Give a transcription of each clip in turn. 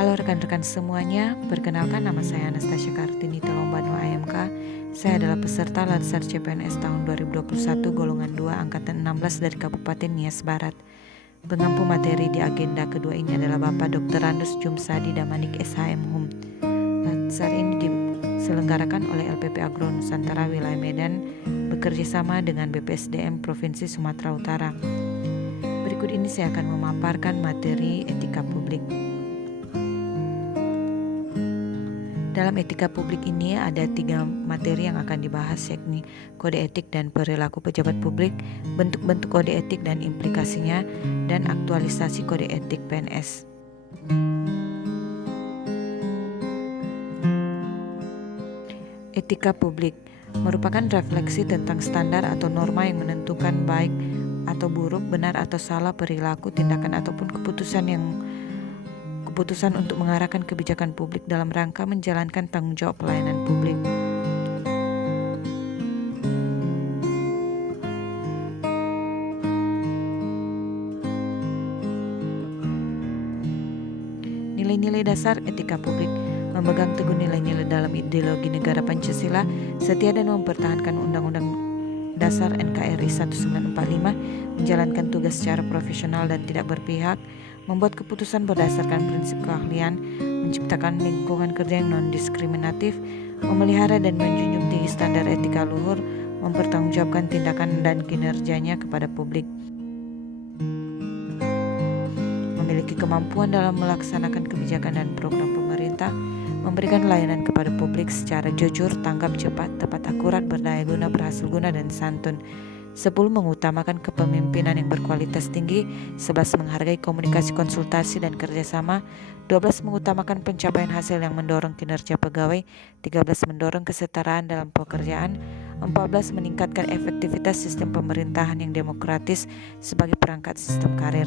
Halo rekan-rekan semuanya, perkenalkan nama saya Anastasia Kartini Telombano AMK. Saya adalah peserta Latsar CPNS tahun 2021 golongan 2 angkatan 16 dari Kabupaten Nias Barat. Pengampu materi di agenda kedua ini adalah Bapak Dr. Randus Jumsadi Damanik SHM Hum. Latsar ini diselenggarakan oleh LPP Agro Nusantara Wilayah Medan bekerjasama dengan BPSDM Provinsi Sumatera Utara. Berikut ini saya akan memaparkan materi etika publik. Dalam etika publik ini ada 3 materi yang akan dibahas, yakni kode etik dan perilaku pejabat publik, bentuk-bentuk kode etik dan implikasinya, dan aktualisasi kode etik PNS. Etika publik merupakan refleksi tentang standar atau norma yang menentukan baik atau buruk, benar atau salah perilaku, tindakan ataupun keputusan untuk mengarahkan kebijakan publik dalam rangka menjalankan tanggung jawab pelayanan publik. Nilai-nilai dasar etika publik memegang teguh nilai-nilai dalam ideologi negara Pancasila, setia dan mempertahankan Undang-Undang Dasar NKRI 1945, menjalankan tugas secara profesional dan tidak berpihak, membuat keputusan berdasarkan prinsip keahlian, menciptakan lingkungan kerja yang non-diskriminatif, memelihara dan menjunjung tinggi standar etika luhur, mempertanggungjawabkan tindakan dan kinerjanya kepada publik, memiliki kemampuan dalam melaksanakan kebijakan dan program pemerintah, memberikan layanan kepada publik secara jujur, tanggap, cepat, tepat, akurat, berdaya guna, berhasil guna, dan santun. 10. Mengutamakan kepemimpinan yang berkualitas tinggi. 11. Menghargai komunikasi, konsultasi, dan kerjasama. 12. Mengutamakan pencapaian hasil yang mendorong kinerja pegawai. 13. Mendorong kesetaraan dalam pekerjaan. 14. Meningkatkan efektivitas sistem pemerintahan yang demokratis sebagai perangkat sistem karir.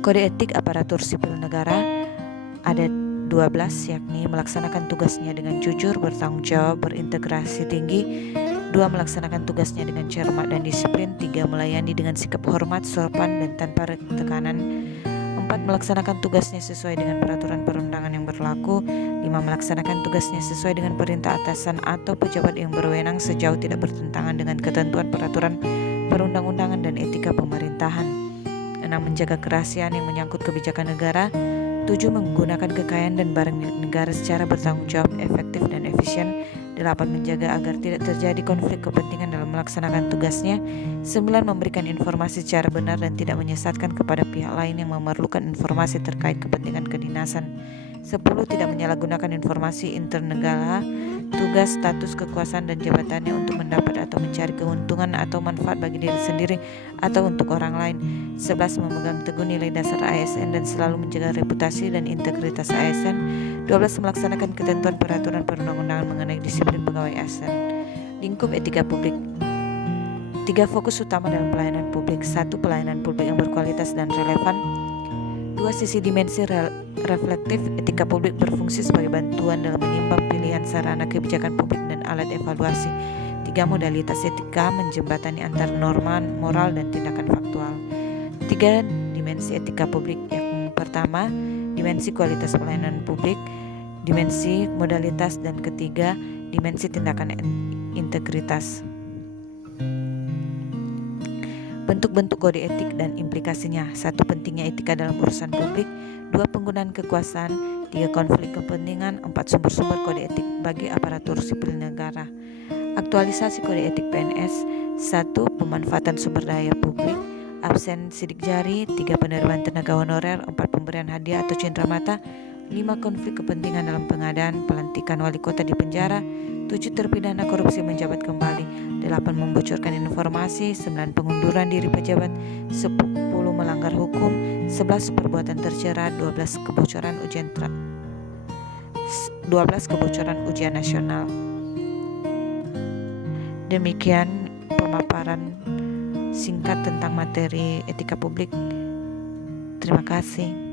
Kode etik aparatur sipil negara ada 12, yakni melaksanakan tugasnya dengan jujur, bertanggung jawab, berintegrasi tinggi. 2. Melaksanakan tugasnya dengan cermat dan disiplin. 3. Melayani dengan sikap hormat, sopan, dan tanpa tekanan. 4. Melaksanakan tugasnya sesuai dengan peraturan perundangan yang berlaku. 5. Melaksanakan tugasnya sesuai dengan perintah atasan atau pejabat yang berwenang sejauh tidak bertentangan dengan ketentuan peraturan perundang-undangan dan etika pemerintahan. 6. Menjaga kerahasiaan yang menyangkut kebijakan negara. 7. Menggunakan kekayaan dan barang milik negara secara bertanggung jawab, efektif, dan efisien. 8. Menjaga agar tidak terjadi konflik kepentingan dalam melaksanakan tugasnya. 9. Memberikan informasi secara benar dan tidak menyesatkan kepada pihak lain yang memerlukan informasi terkait kepentingan kedinasan. 10. Tidak menyalahgunakan informasi internegara, tugas, status, kekuasaan, dan jabatannya untuk mendapat atau mencari keuntungan atau manfaat bagi diri sendiri atau untuk orang lain. 11. Memegang teguh nilai dasar ASN dan selalu menjaga reputasi dan integritas ASN. 12. Melaksanakan ketentuan peraturan perundang-undangan mengenai disiplin pegawai ASN. Lingkup etika publik. 3 fokus utama dalam pelayanan publik. 1. Pelayanan publik yang berkualitas dan relevan. 2. Sisi dimensi reflektif. Etika publik berfungsi sebagai bantuan dalam menimbang pilihan sarana kebijakan publik dan alat evaluasi. 3. Modalitas etika menjembatani antar norma, moral, dan tindakan faktual. 3. Dimensi etika publik. Yang pertama, dimensi kualitas pelayanan publik, dimensi modalitas, dan ketiga, dimensi tindakan integritas. Bentuk-bentuk kode etik dan implikasinya. 1. Pentingnya etika dalam urusan publik. 2. Penggunaan kekuasaan. 3. Konflik kepentingan. 4. Sumber-sumber kode etik bagi aparatur sipil negara. Aktualisasi kode etik PNS. 1. Pemanfaatan sumber daya publik. Absen sidik jari. 3. Penerimaan tenaga honorer. 4. Pemberian hadiah atau cindramata. 5. Konflik kepentingan dalam pengadaan pelantikan wali kota di penjara. 7. Terpidana korupsi menjabat kembali. 8. Membocorkan informasi. 9. Pengunduran diri pejabat. 10. Melanggar hukum. 11. Perbuatan tercela. 12. Kebocoran ujian nasional. Demikian pemaparan singkat tentang materi etika publik. Terima kasih.